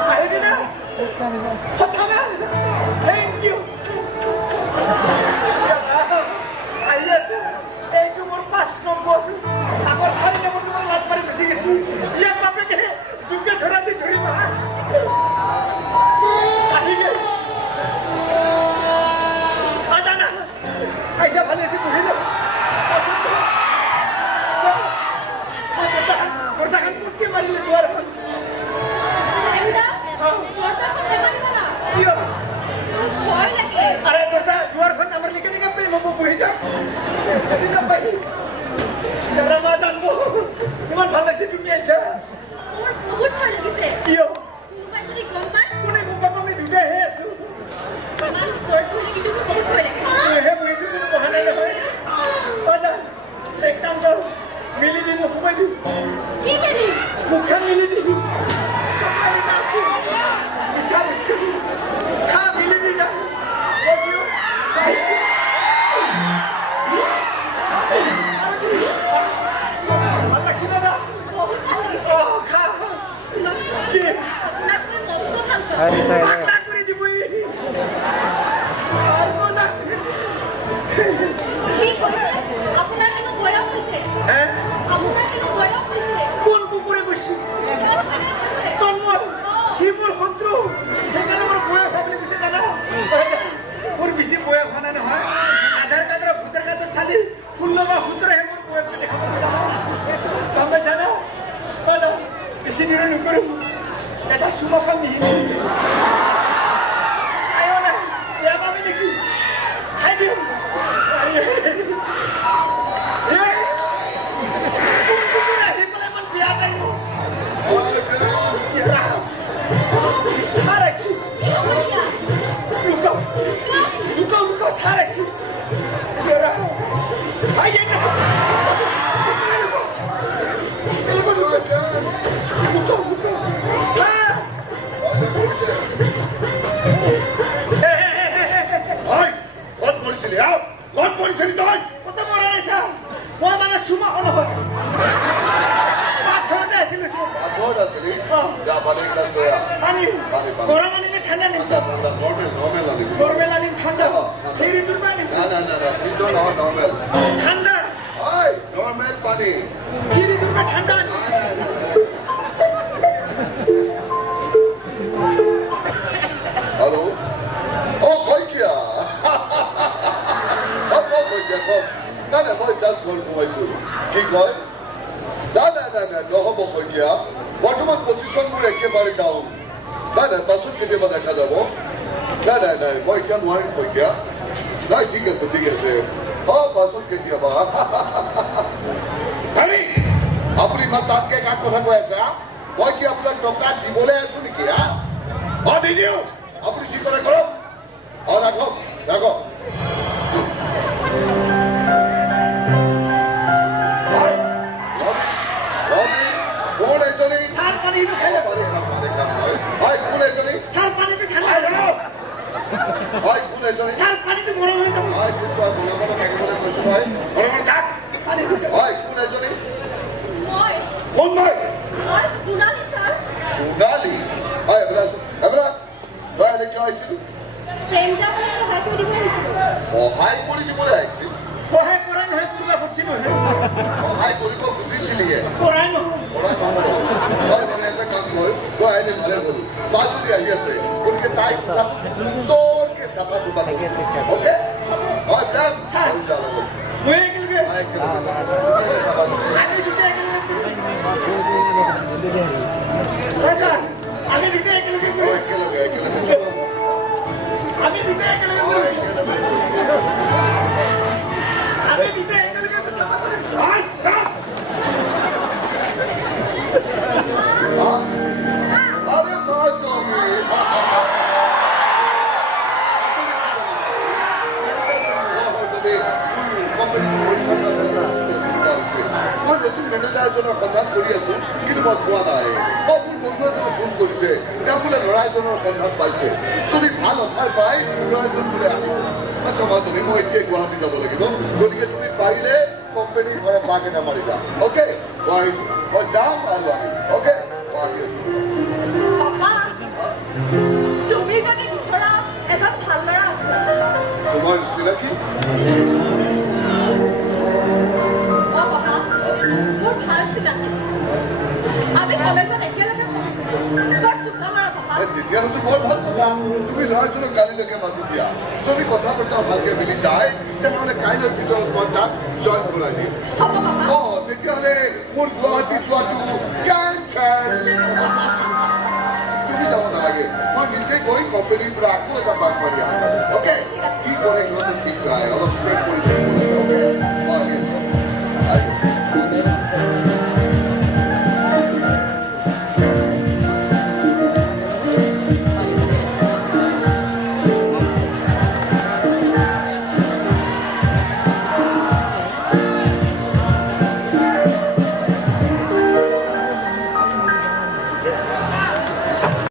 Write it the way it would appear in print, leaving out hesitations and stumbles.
Thank you. আহি আছে এইটো মোৰ 5 নম্বৰ আগৰ 4 নম্বৰ লাজ মাৰি গুচি গেছি ইয়াৰ বাপেকে জুকে ধৰা দি ধৰি মাৰ আহি গে আজানা আইসা ভালে আছে বহিল কোরটাখান পুটকে মারিলে দুয়ার अरे दोस्ता जुआर फन नंबर लिखे नहीं कब पे मम्मू पूरी जा किसी ना भाई जरा माँ जानबो इमान भाल लगी दुनिया ऐसा बहुत भाल लगी से क्यों मुंबई से गम्मा पुणे मुंबई को मैं ढूंढे है ऐसे मान सोच भूल गई तो देख पड़े ये है मुझे तो बहाना ना है आजा एक काम करो मिली दी मुझे मुंबई दी की मिली मुख्य मिली दी सोमवारी नासी मिठा उसके खा मिली दी जा Hari saya. Ada semua kami ini. Ayo nak, ya kami lagi. Ayo, ayo. Eh, kumpul lagi pelayan biasa itu. Ya, salah sih. Luka, salah sih. Ya, ayo nak. বর্তমান পজিশনবোৰ একেবাৰে ডাউন নাই নাই পাছত কেতিয়াবা দেখা যাব নাই নাই নাই মই এতিয়া নোৱাৰিম এতিয়া নাই ঠিক আছে পাছত কেতিয়াবা আপুনি ইমান তাতকে কাক কথা কৈ আছে মই কি আপোনাক টকা দিবলৈ আছো নেকি নিদিওঁ আপুনি যি কৰে কৰক ৰাখক সহায় কৰি দিবলৈ আহিছিল সহায় কৰাই নহয় কোনোবা খুজিছিল সহায় কৰিব খুজিছিলিয়ে কৰাই নহয় এটা কাম হ'ল তই আহিলে ভালে হ'ল মাজুলী আহি আছে গতিকে তাই তোৰকে চাফা চুপা অ'কে হয় যাম মই একেলগে আমি দুটা একেলগে নতুন মেনেজাৰ এজনৰ সন্ধান কৰি আছো কিন্তু মই পোৱা নাই মোৰ বন্ধু এজনে ফোন কৰিছে তেওঁ বোলে ল'ৰা এজনৰ সন্ধান পাইছে যদি ভাল অফাৰ পায় ল'ৰা এজন বোলে আহিব আচ্ছা মাজনী মই এতিয়া গুৱাহাটী যাব লাগিব গতিকে তুমি পাৰিলে কোম্পানীৰ ঘৰে বাঘ এটা মাৰিবা অ'কে মই যাম আৰু আহিম অ'কে চিনাকি অ' পাপা, মোৰ ভাল চিনাকি। আমি কলেজত একেলগে পঢ়িছিলোঁ। বৰ চোকা ল'ৰা পাপা। তেতিয়াহ'লেতো বৰ ভাল কথা তুমি ল'ৰাজনক গালিলৈকে মাতি দিয়া যদি কথা বতৰা ভালকে মিলি যায় তেনেহ'লে কাইলৈৰ ভিতৰত মই তাক জইন কৰাই দিম হ'ব পাপা। তেতিয়াহ'লে মোৰ গুৱাহাটী যোৱাটো কেঞ্চেল তুমি যাব নালাগে মই নিজে গৈ কোম্পানীৰ পৰা আকৌ এটা বাছ মাৰি আহোঁ অ'কে কি কৰে সিহঁতে ঠিক নাই অলপ চেক কৰি অ'কে মই আহি আছোঁ